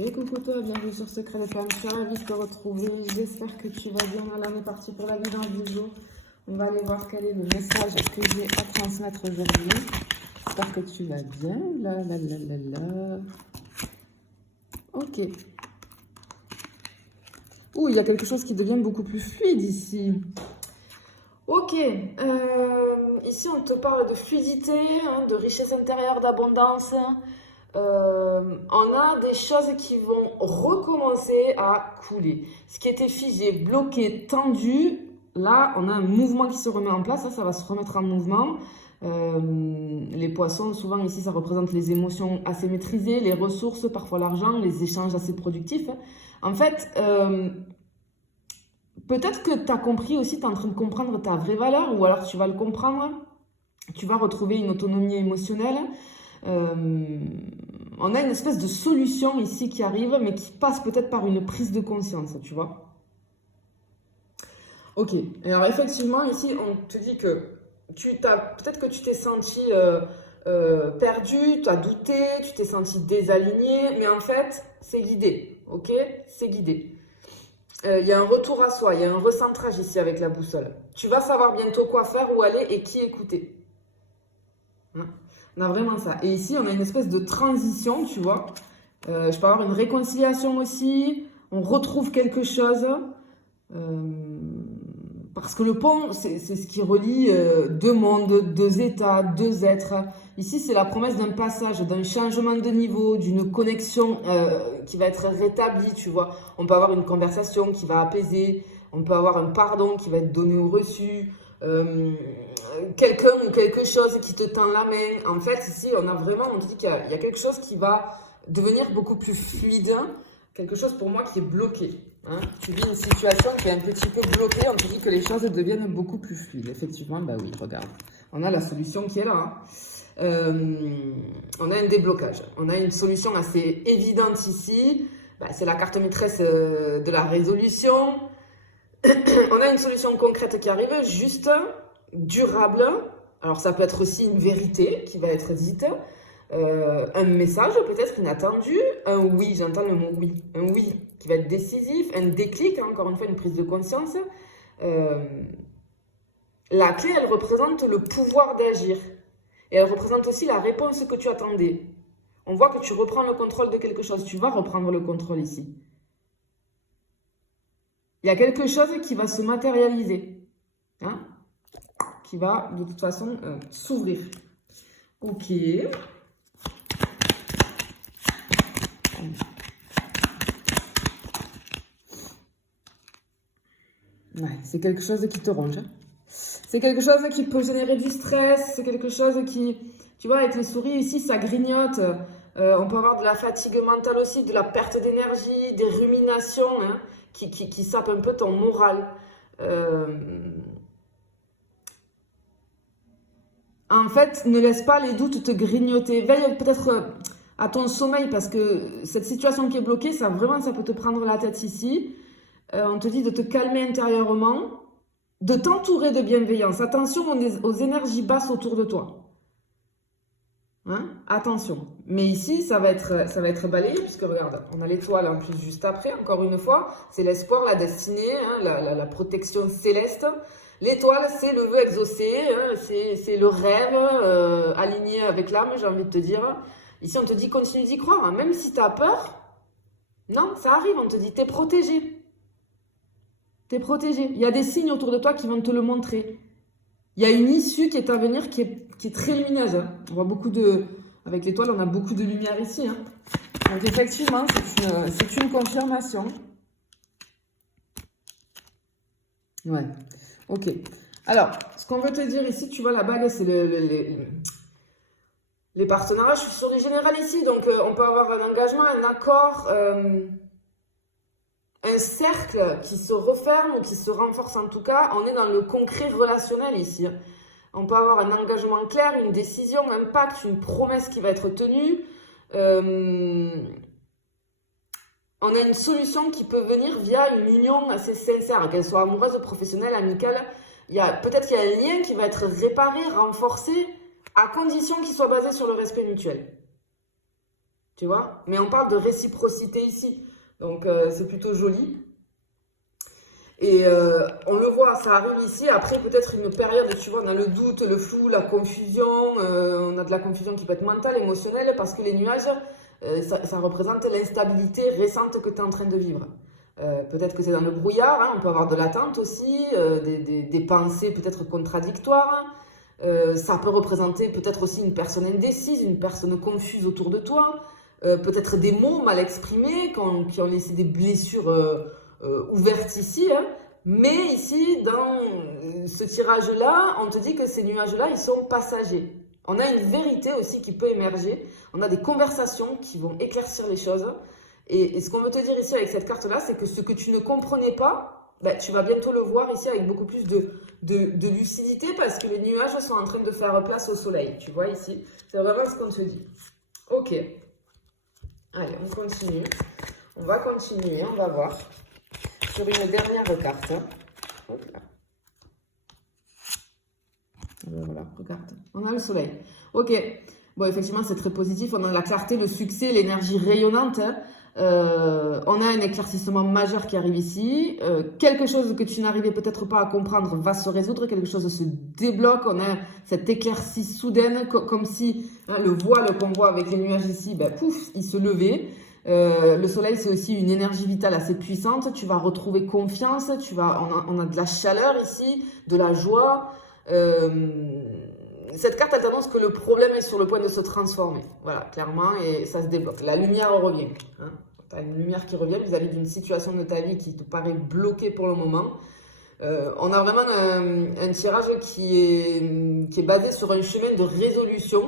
Et coucou toi, bienvenue sur Secret de Femme, je suis ravie de te retrouver, j'espère que tu vas bien. Là on est parti pour la guidance du jour, on va aller voir quel est le message que j'ai à transmettre aujourd'hui. J'espère que tu vas bien, Ok. Ouh, il y a quelque chose qui devient beaucoup plus fluide ici. Ok, ici on te parle de fluidité, hein, de richesse intérieure, d'abondance. On a des choses qui vont recommencer à couler. Ce qui était figé, bloqué, tendu, là, on a un mouvement qui se remet en place. Ça va se remettre en mouvement. Les poissons, souvent ici, ça représente les émotions assez maîtrisées, les ressources, parfois l'argent, les échanges assez productifs. En fait, peut-être que tu as compris aussi, tu es en train de comprendre ta vraie valeur, ou alors tu vas le comprendre. Tu vas retrouver une autonomie émotionnelle. On a une espèce de solution ici qui arrive, mais qui passe peut-être par une prise de conscience, tu vois. Ok, alors effectivement, ici, on te dit que peut-être que tu t'es senti perdu, tu as douté, tu t'es senti désaligné, mais en fait, c'est guidé, ok? C'est guidé. Il y a un retour à soi, il y a un recentrage ici avec la boussole. Tu vas savoir bientôt quoi faire, où aller et qui écouter. On a vraiment ça. Et ici, on a une espèce de transition, tu vois. Je peux avoir une réconciliation aussi. On retrouve quelque chose. Parce que le pont, c'est ce qui relie deux mondes, deux états, deux êtres. Ici, c'est la promesse d'un passage, d'un changement de niveau, d'une connexion qui va être rétablie, tu vois. On peut avoir une conversation qui va apaiser. On peut avoir un pardon qui va être donné au reçu. Quelqu'un ou quelque chose qui te tend la main. En fait, ici, on te dit qu'il y a quelque chose qui va devenir beaucoup plus fluide, quelque chose pour moi qui est bloqué. Hein. Tu vis une situation qui est un petit peu bloquée, on te dit que les choses deviennent beaucoup plus fluides. Effectivement, bah oui, regarde, on a la solution qui est là. On a un déblocage, on a une solution assez évidente ici. Bah, c'est la carte maîtresse de la résolution. On a une solution concrète qui arrive, juste, durable. Alors ça peut être aussi une vérité qui va être dite, un message peut-être inattendu, un oui, j'entends le mot oui, un oui qui va être décisif, un déclic, hein, encore une fois une prise de conscience. La clé, elle représente le pouvoir d'agir et elle représente aussi la réponse que tu attendais. On voit que tu reprends le contrôle de quelque chose, tu vas reprendre le contrôle ici. Il y a quelque chose qui va se matérialiser, hein, qui va de toute façon s'ouvrir. Ok. Ouais, c'est quelque chose qui te ronge. C'est quelque chose qui peut générer du stress, c'est quelque chose qui, tu vois, avec les souris ici, ça grignote. On peut avoir de la fatigue mentale aussi, de la perte d'énergie, des ruminations, hein, qui sapent un peu ton moral. En fait, ne laisse pas les doutes te grignoter. Veille peut-être à ton sommeil parce que cette situation qui est bloquée, ça peut te prendre la tête ici. On te dit de te calmer intérieurement, de t'entourer de bienveillance. Attention aux énergies basses autour de toi. Hein? Attention. Mais ici, ça va être balayé, puisque regarde, on a l'étoile en plus juste après, encore une fois. C'est l'espoir, la destinée, hein, la protection céleste. L'étoile, c'est le vœu exaucé, hein, c'est le rêve aligné avec l'âme, j'ai envie de te dire. Ici, on te dit continue d'y croire, hein, même si tu as peur. Non, ça arrive, on te dit t'es protégé. T'es protégé. Il y a des signes autour de toi qui vont te le montrer. Il y a une issue qui est à venir qui est très lumineuse. Hein. On voit avec l'étoile, on a beaucoup de lumière ici. Hein. Donc effectivement, c'est une confirmation. Ouais. Ok. Alors, ce qu'on veut te dire ici, tu vois, la bague, c'est les partenariats. Je suis sur du général ici, donc on peut avoir un engagement, un accord, un cercle qui se referme ou qui se renforce en tout cas. On est dans le concret relationnel ici. On peut avoir un engagement clair, une décision, un pacte, une promesse qui va être tenue. On a une solution qui peut venir via une union assez sincère, qu'elle soit amoureuse, professionnelle, amicale. Peut-être qu'il y a un lien qui va être réparé, renforcé, à condition qu'il soit basé sur le respect mutuel. tu vois. Mais on parle de réciprocité ici, donc c'est plutôt joli. Et on le voit, ça arrive ici, après peut-être une période, tu vois, on a le doute, le flou, la confusion, on a de la confusion qui peut être mentale, émotionnelle, parce que les nuages, ça représente l'instabilité récente que tu es en train de vivre. Peut-être que c'est dans le brouillard, hein, on peut avoir de l'attente aussi, des pensées peut-être contradictoires. Ça peut représenter peut-être aussi une personne indécise, une personne confuse autour de toi, peut-être des mots mal exprimés qui ont laissé des blessures ouvertes ici. Hein. Mais ici, dans ce tirage-là, on te dit que ces nuages-là, ils sont passagers. On a une vérité aussi qui peut émerger. On a des conversations qui vont éclaircir les choses. Et ce qu'on veut te dire ici avec cette carte-là, c'est que ce que tu ne comprenais pas, ben, tu vas bientôt le voir ici avec beaucoup plus de lucidité parce que les nuages sont en train de faire place au soleil. Tu vois ici, c'est vraiment ce qu'on te dit. Ok. Allez, on continue. On va continuer, on va voir. Sur une dernière carte. Hop là. Voilà, regarde. On a le soleil. Ok. Bon, effectivement, c'est très positif. On a la clarté, le succès, l'énergie rayonnante. On a un éclaircissement majeur qui arrive ici. Quelque chose que tu n'arrivais peut-être pas à comprendre va se résoudre. Quelque chose se débloque. On a cette éclaircie soudaine, comme si hein, le voile qu'on voit avec les nuages ici, ben, pouf, il se levait. Le soleil, c'est aussi une énergie vitale assez puissante. Tu vas retrouver confiance. On a de la chaleur ici, de la joie. Cette carte, elle t'annonce que le problème est sur le point de se transformer. Voilà, clairement, et ça se débloque. La lumière revient. Hein. Tu as une lumière qui revient vis-à-vis d'une situation de ta vie qui te paraît bloquée pour le moment. On a vraiment un tirage qui est basé sur un chemin de résolution.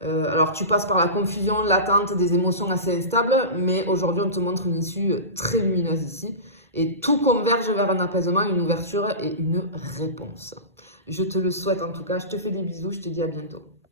Alors, tu passes par la confusion, l'attente, des émotions assez instables, mais aujourd'hui, on te montre une issue très lumineuse ici. Et tout converge vers un apaisement, une ouverture et une réponse. Je te le souhaite en tout cas. Je te fais des bisous. Je te dis à bientôt.